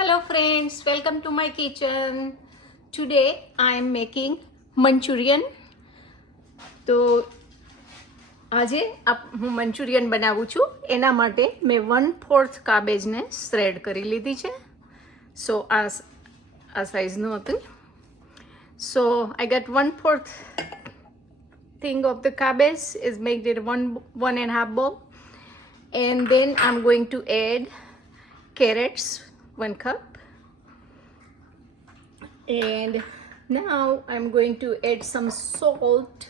Hello friends, welcome to my kitchen. Today I am making Manchurian. તો આજે હું Manchurian બનાવું છું. એના માટે મેં 1/4 કાબેજને શ્રેડ કરી લીધી છે. સો આ સાઈઝનું હતું. So I got 1/4 thing of the cabbage is made it one and a half bowl, and then I'm going to add carrots 1 cup, and now I'm going to add some salt,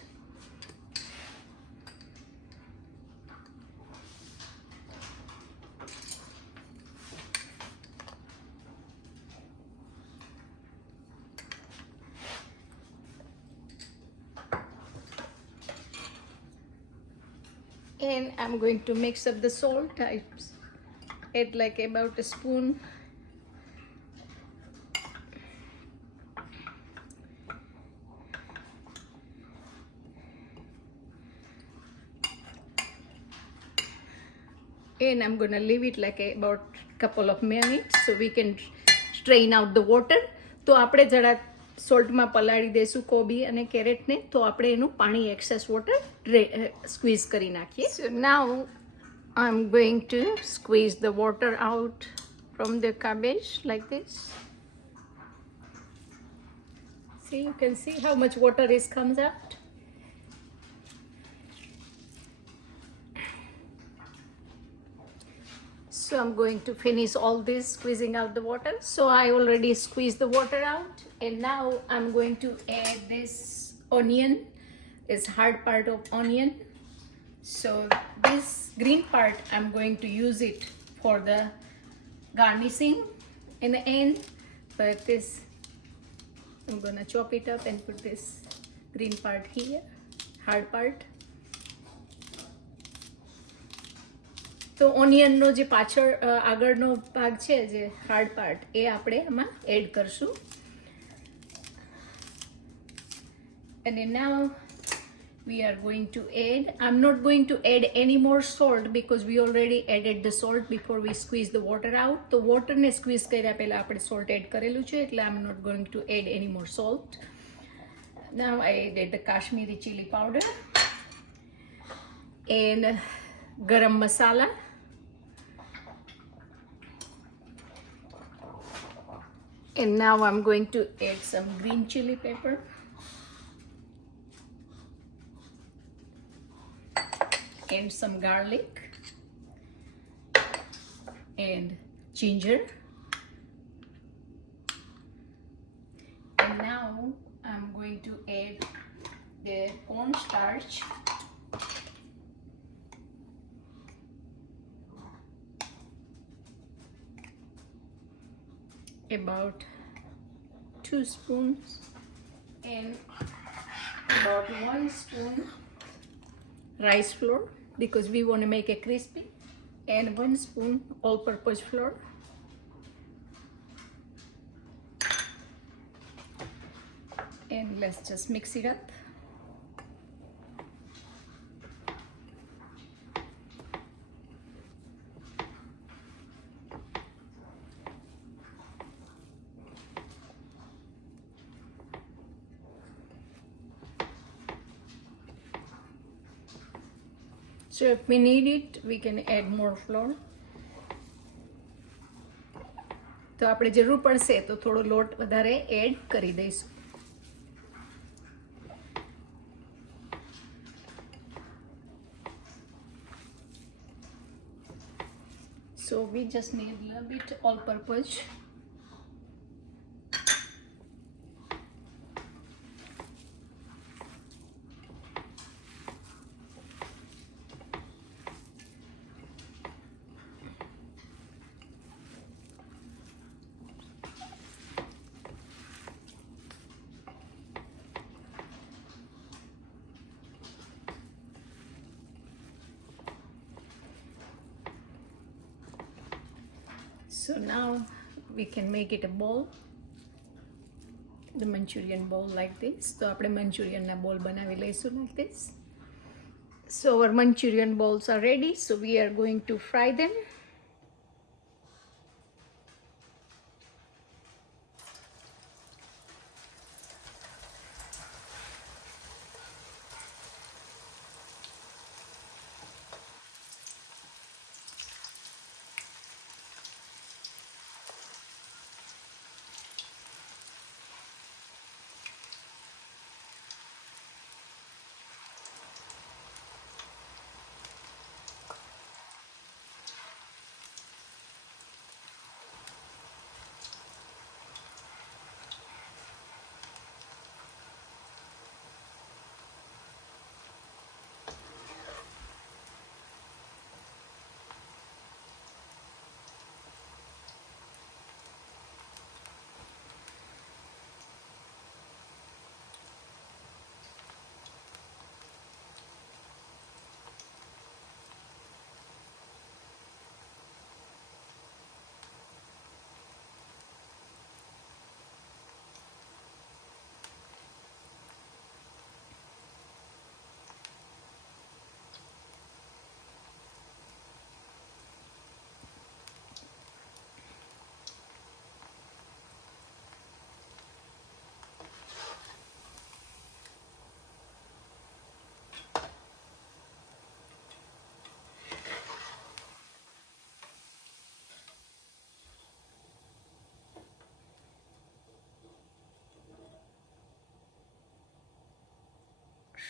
and I'm going to mix up the salt. I add like about a spoon. And I'm gonna leave it like about couple of minutes so we can strain out the water. તો આપણે જરા સોલ્ટમાં પલાળી દઈશું કોબી અને કેરેટને, તો આપણે એનું પાણી એક્સેસ વોટર સ્ક્વીઝ કરી નાખીએ. So now I'm going to squeeze the water out from the cabbage like this. See, you can see how much water comes out. So I'm going to finish all this squeezing out the water. So I already squeezed the water out, and now I'm going to add this onion. It's hard part of onion. So this green part I'm going to use it for the garnishing in the end. But this I'm gonna chop it up and put this green part here, hard part. તો ઓનિયનનો જે પાછળ આગળનો ભાગ છે, જે hard part, એ આપણે આમાં add કરશું. And now we are going to add, I'm not going to add any more salt because we already added the salt before we squeeze the water out. તો વોટરને સ્ક્વીઝ કર્યા પહેલાં આપણે salt add કરેલું છે, એટલે I'm not going to add any more salt. Now I added the Kashmiri chili powder and garam masala. And now I'm going to add some green chili pepper and some garlic and ginger. And now I'm going to add the cornstarch. About 2 spoons, and about 1 spoon rice flour because we want to make it crispy, and 1 spoon all-purpose flour. And let's just mix it up. So if we need it, we can add more flour. તો આપણે જરૂર પડશે તો થોડો લોટ વધારે add કરી દઈશું. So we just need a little bit all-purpose. So now we can make it a bowl, the Manchurian bowl like this. તો આપણે મંચુરિયનના બોલ બનાવી લઈશું like this. So our Manchurian balls are ready, so we are going to fry them.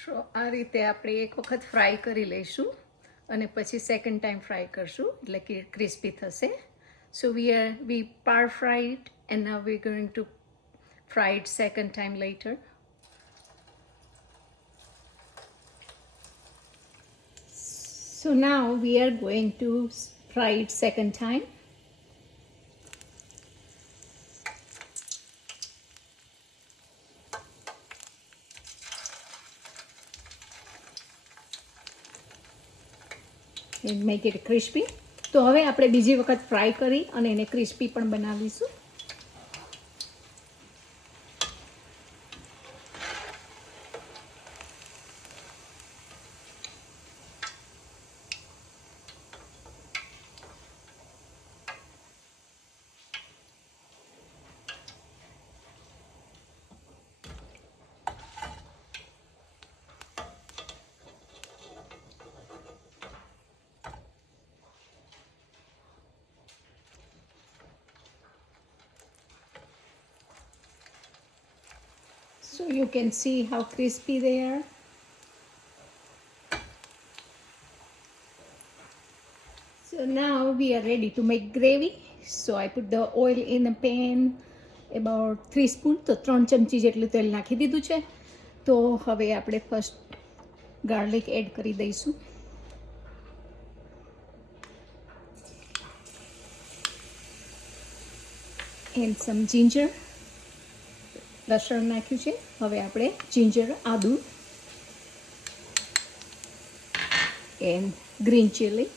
સો આ રીતે આપણે એક વખત ફ્રાય કરી લઈશું અને પછી સેકન્ડ ટાઈમ ફ્રાય કરશું એટલે કે ક્રિસ્પી થશે. સો we par fried and now we're going to fry it second time later. So now we are going to fry it second time. And make it crispy. તો હવે આપણે બીજી વખત fry કરી અને એને ક્રિસ્પી પણ બનાવીશું. So you can see how crispy they are. So now we are ready to make gravy. So I put the oil in a pan, about 3 spoon, તો 3 ચમચી જેટલું તેલ નાખી દીધું છે. તો હવે આપણે ફર્સ્ટ ગાર્લિક એડ કરી દઈશું. And some ginger. લસણ નાખ્યું છે. હવે આપણે જિંજર, આદુ and green chili.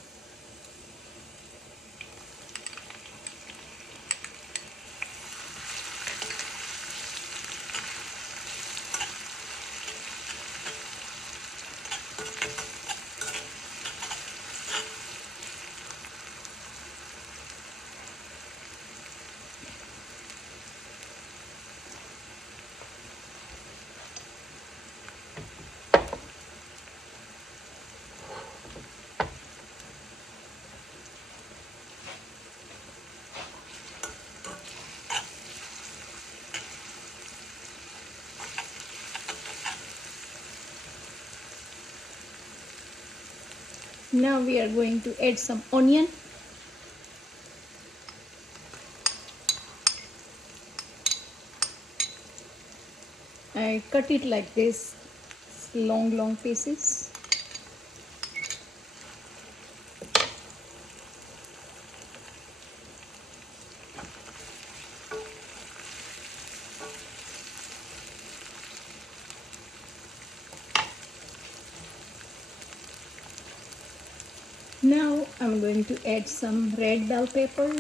Now we are going to add some onion. I cut it like this, long pieces. Now I'm going to add some red bell pepper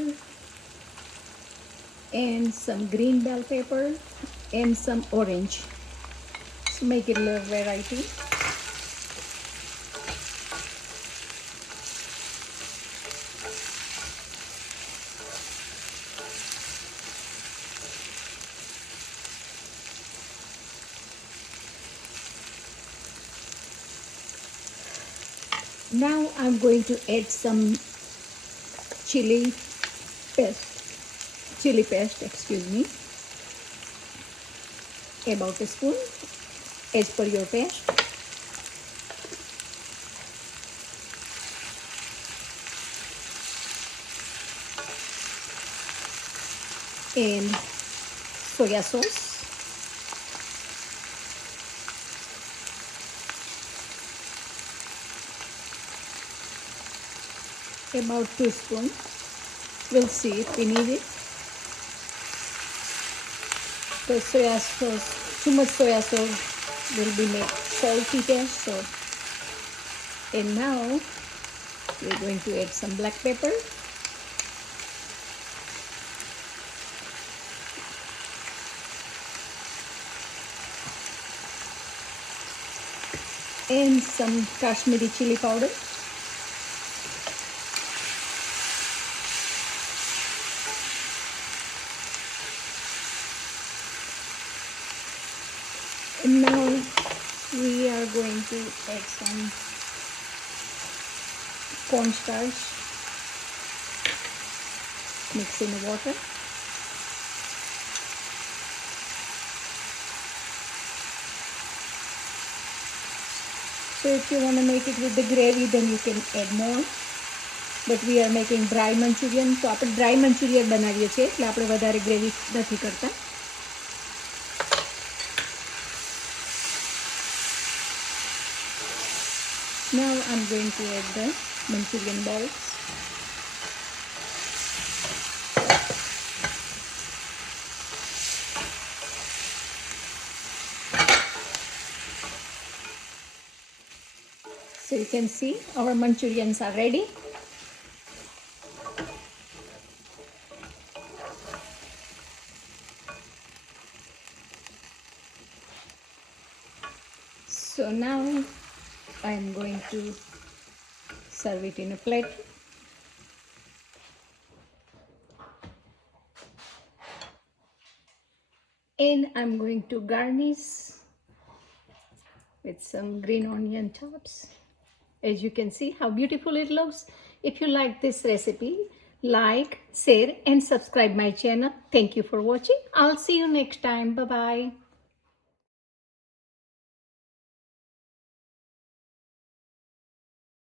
and some green bell pepper and some orange. So make it a little variety. Now I'm going to add some chili paste, excuse me, about a spoon as per your taste. And soya sauce. About 2 spoons. We'll see if we need it. The soya sauce, too much soya sauce will be make salty taste. So, and now we're going to add some black pepper. And some Kashmiri chili powder. And now we are going to add some cornstarch, mix in the water. So if you want to make it with the gravy, then you can add more. But we are making dry Manchurian. તો આપણે dry Manchurian બનાવીએ છીએ એટલે આપણે વધારે gravy નથી કરતા. Now I'm going to add the Manchurian balls. So you can see our Manchurians are ready. So now I am going to serve it in a plate. And I'm going to garnish with some green onion tops. As you can see how beautiful it looks. If you like this recipe, like, share and subscribe my channel. Thank you for watching. I'll see you next time. Bye bye.